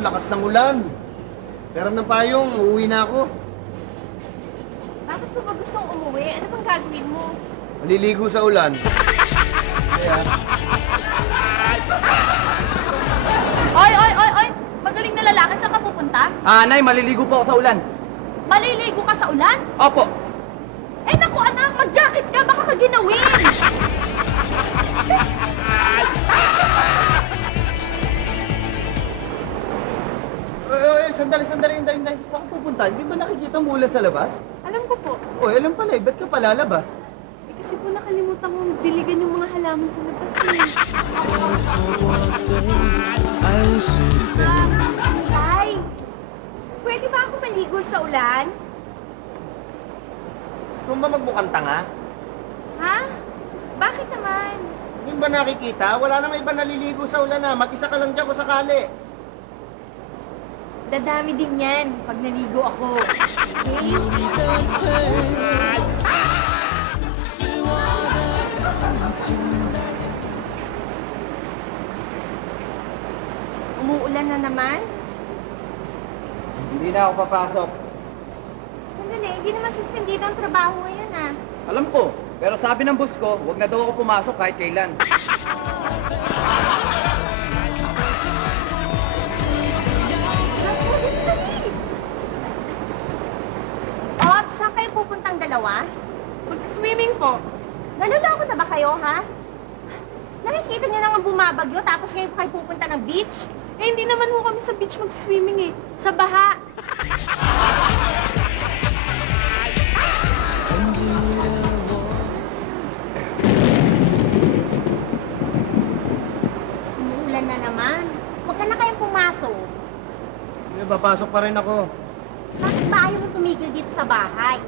lakas ng ulan. Pero ng payong, uuwi na ako. Bakit mo ba gustong umuwi? Ano bang gagawin mo? Maliligo sa ulan. Kaya, Oy, oy, oy, oy! Magaling na lalaki, saan ka pupunta? Nay, maliligo po ako sa ulan. Maliligo ka sa ulan? Opo. Eh naku anak, mag-jacket ka, baka ka ginawin! sandali, hinday. Saan ka pupunta? Hindi ba nakikita mo ulan sa labas? Alam ko po. Oy, alam pala eh. Ba't ka palalabas? Eh, kasi po nakalimutan kong diligan yung mga halaman sa labas eh. Ay! Pwede ba ako maligo sa ulan? Gusto mo ba magmukhang tanga? Ha? Bakit naman? Hindi mo ba nakikita? Wala nang iba naliligo sa ulan na. Mag-isa ka lang dyan kung sakali. Dadami din yan pag naligo ako. Okay? Umuulan na naman? Hindi na ako papasok. Sandali, hindi naman suspendido ang trabaho ngayon ah. Alam ko, pero sabi ng boss ko, huwag na daw ako pumasok kahit kailan. Ops, saan kayo pupuntang dalawa? Mag-swimming po. Naluloko na ba kayo, ha? Nakikita niyo naman bumabagyo tapos ngayon kayo pupunta ng beach? Eh, hindi naman ho kami sa beach mag-swimming eh. Sa baha. Umuulan na naman. Huwag ka na kayong pumasok. Hindi, papasok pa rin ako. Bakit ba ayaw mo tumigil dito sa bahay?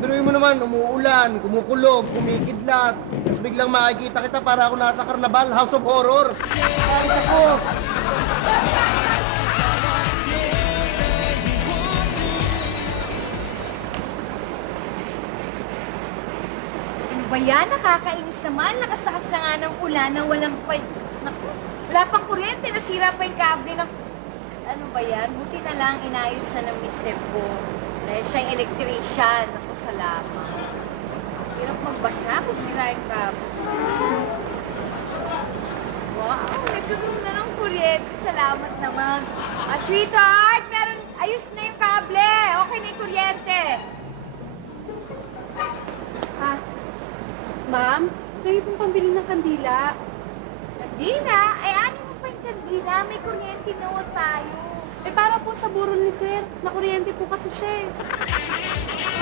Biruin mo naman, umuulan, kumukulog, kumikidlat. Tapos biglang makikita kita para ako nasa karnabal, House of Horror. Bakit ako? Ano ba yan? Nakakainis naman. Nakasakas na nga ng ulan na walang Naku, wala pang kuryente. Nasira pa yung kable ng... Ano ba yan? Buti na lang inayos na ng mister ko. Dahil siya yung electrician. Naku, salamat. Hirap magbasa kung sira yung kable. Wow, nagkaroon na ng kuryente. Salamat naman. Sweetheart, meron... Ayos na yung kable. Okay na yung kuryente. Ma'am, kayo pong pambili ng kandila. Kandila? Ay, ano mo pa yung kandila? May kuryente na tayo. Eh, para po sa burol ni Sir. Nakuryente po kasi siya eh.